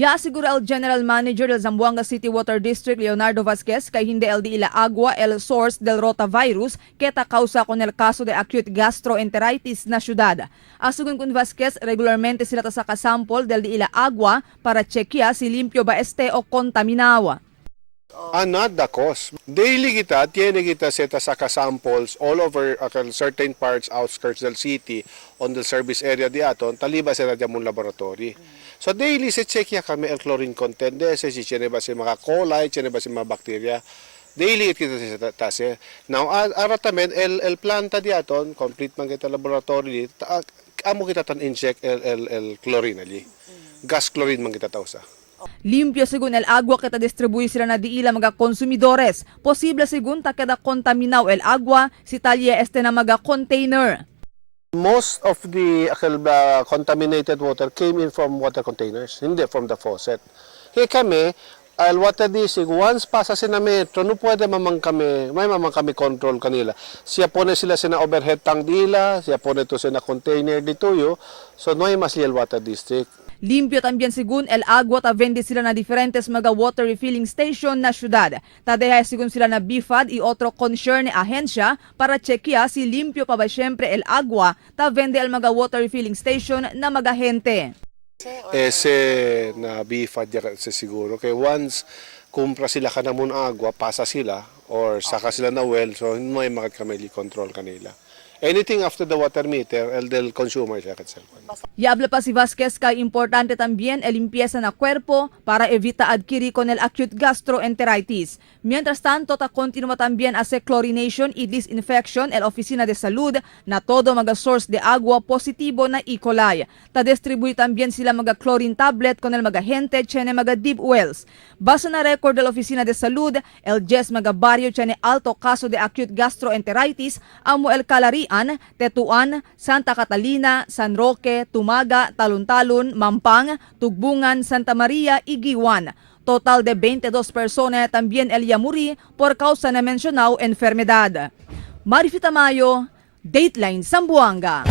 Ya asegura el General Manager del Zamboanga City Water District Leonardo Vasquez kay hindi el di ila agua el source del rotavirus keta causa con el caso de acute gastroenteritis na syudad. Asugon kun Vasquez, regularmente sila ta sa kasample del di ila agua para chequea si limpyo ba este o kontaminawa. Not the cause. Daily tiene kita seta saka samples all over certain parts outskirts del city on the service area di aton taliba sa mong laboratory. So daily se check ya kami el chlorine content de si tiene ba si mga coli, tiene ba si mga bacteria. Daily kita sa tase. Now aratamen el planta di aton complete man kita laboratory amo kita tan inject el chlorine ali. Gas chlorine man kita tausa. Limpyo según el agua kita distribuye sila na diila mga konsumidores. Posible según ta kada kontaminaw el agua si talye este na mga container. Most of the contaminated water came in from water containers, hindi from the faucet. Kaya kami, el water district, once pasa sa metro, no pwede may mamang kami control kanila. Siya pone sila sa overhead tank dila, siya pone to sa container dituyo, so no hay mas el water district. Limpyo también según el agua ta vende sila na diferentes mga water refilling station na syudad. Tadehay según sila na BIFAD y otro concern ahensya para chequea si limpyo pa ba syempre el agua ta vende el mga water refilling station na mga gente. Ese na BIFAD siguro kay once kumpra sila ka namun agua, pasa sila or saka sila na well, so no ay makakami control kanila. Anything after the water meter, el del consumer siya katselpan. Y habla pa si Vasquez kay importante también el limpieza na cuerpo para evita adquirir con el acute gastroenteritis. Mientras tanto, ta continúa también hacer chlorination y disinfection el Oficina de Salud na todo mga source de agua positibo na E. coli. Ta distribui también sila mga chlorine tablet con el mga gente chene mga deep wells. Base na record del Oficina de Salud, el 10 mga barrio chene alto caso de acute gastroenteritis amo el Calarian, Tetuan, Santa Catalina, San Roque, Tumaga, Talon-Talon, Mampang, Tugbungan, Santa Maria y Giwan. Total de 22 personas también el Yamuri por causa na mencionado enfermedad. Marifita Mayo, Dateline Zamboanga.